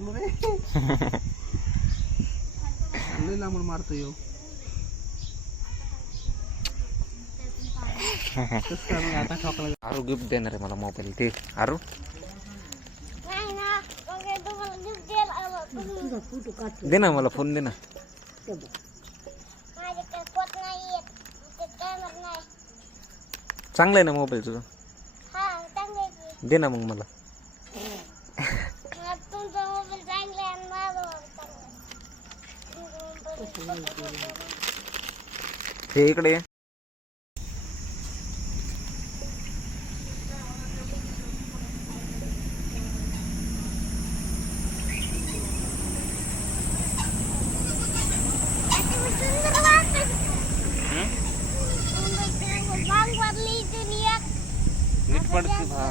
तुला रे लय लांबून मारतो यो. कसं काय मग आता ठोकला. आरू गिफ्ट देणार आहे मला मोबाईल. ते आरू दे ना मला फोन दे ना. चांगला आहे ना मोबाईल तुझा. दे ना मग मला. हे इकडे ये. नीट पडते भा.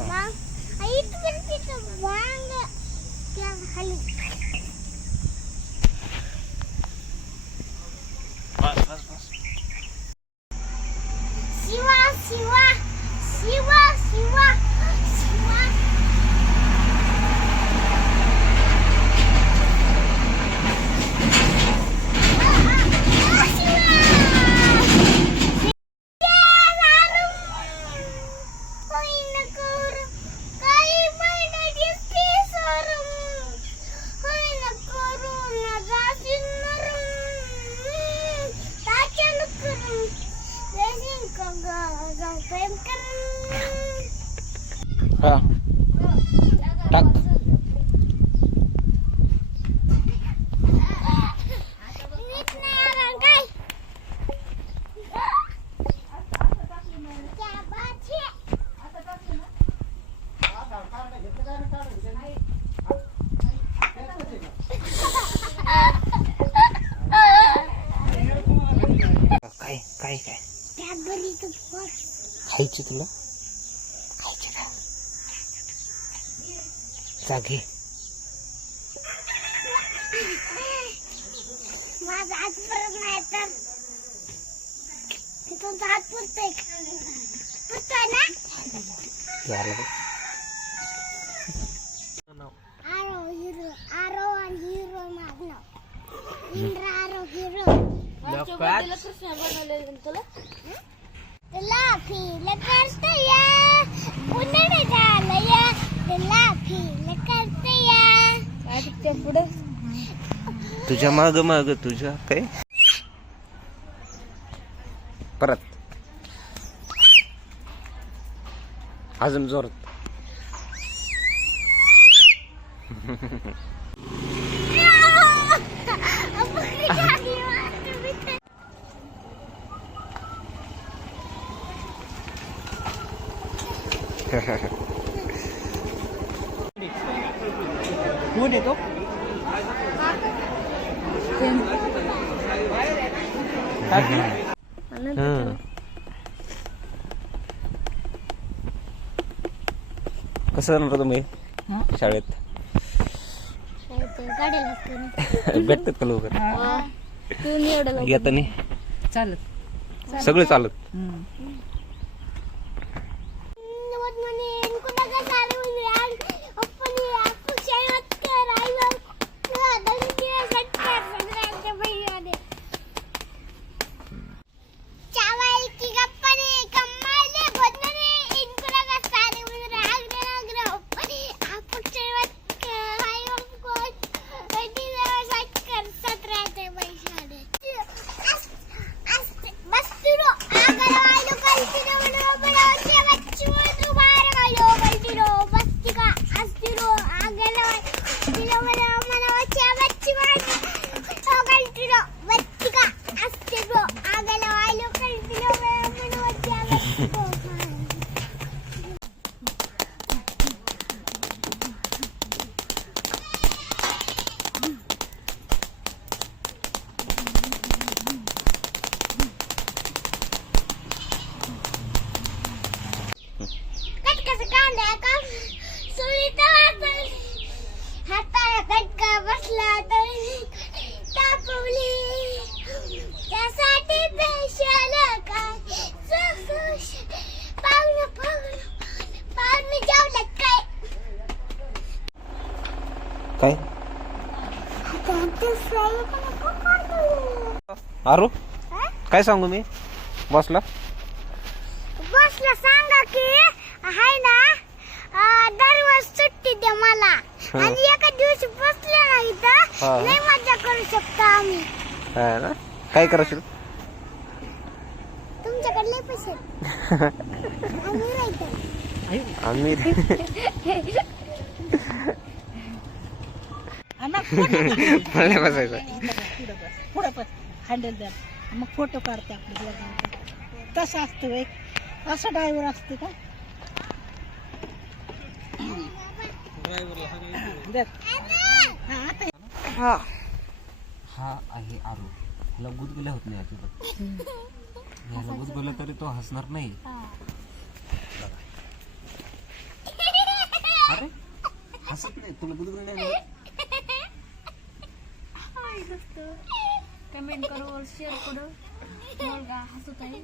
शिवा शिवा शिवा शिवा शिवा हा टाक. काय काय काय खायची तुला. खायची का जागे. माझा हात परत नाही तर तुमचा हात पुरतोय पुरतोय ना. आरो हिरो आरो आणि हिरो माझं इंद्र आरो हिरो. तुला फील करते या पुन्हा झालं या. तुला फील करते या पुढे तुझ्या माग माग तुझ्या काय परत अजून जोरात. कोण येतो. कसं जाणार तुम्ही शाळेत. भेटतात का लवकर येताना. चालत सगळे चालत. आरू हा? काय सांगू मी बॉसला? बसला सांगा की हाय ना दररोज सुट्टी द्या मला आणि एका दिवशी बसले ना इथं हा. लय मजा करू शकतो आम्ही. हा ना काय करशील? तुमच्याकडे लय पैसे आहेत. आम्ही राहतो. आम्ही मला बसायचं पुढं पण हँडल द्या मग फोटो काढते आपले दोघांचे. तसं असतं एक असं ड्रायव्हर असते का धर. हा, आता हा आहे आरू. ह्याला गुदगुल्या होत नाही अजिबात. ह्याला गुदगुल्या तरी तो हसणार नाही. अरे हसत नाही तुला गुदगुल्या नाही होत? कमेंट करो और शेअर करो मुलगा हसत आहे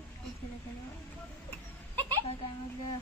काय काय म्हटलं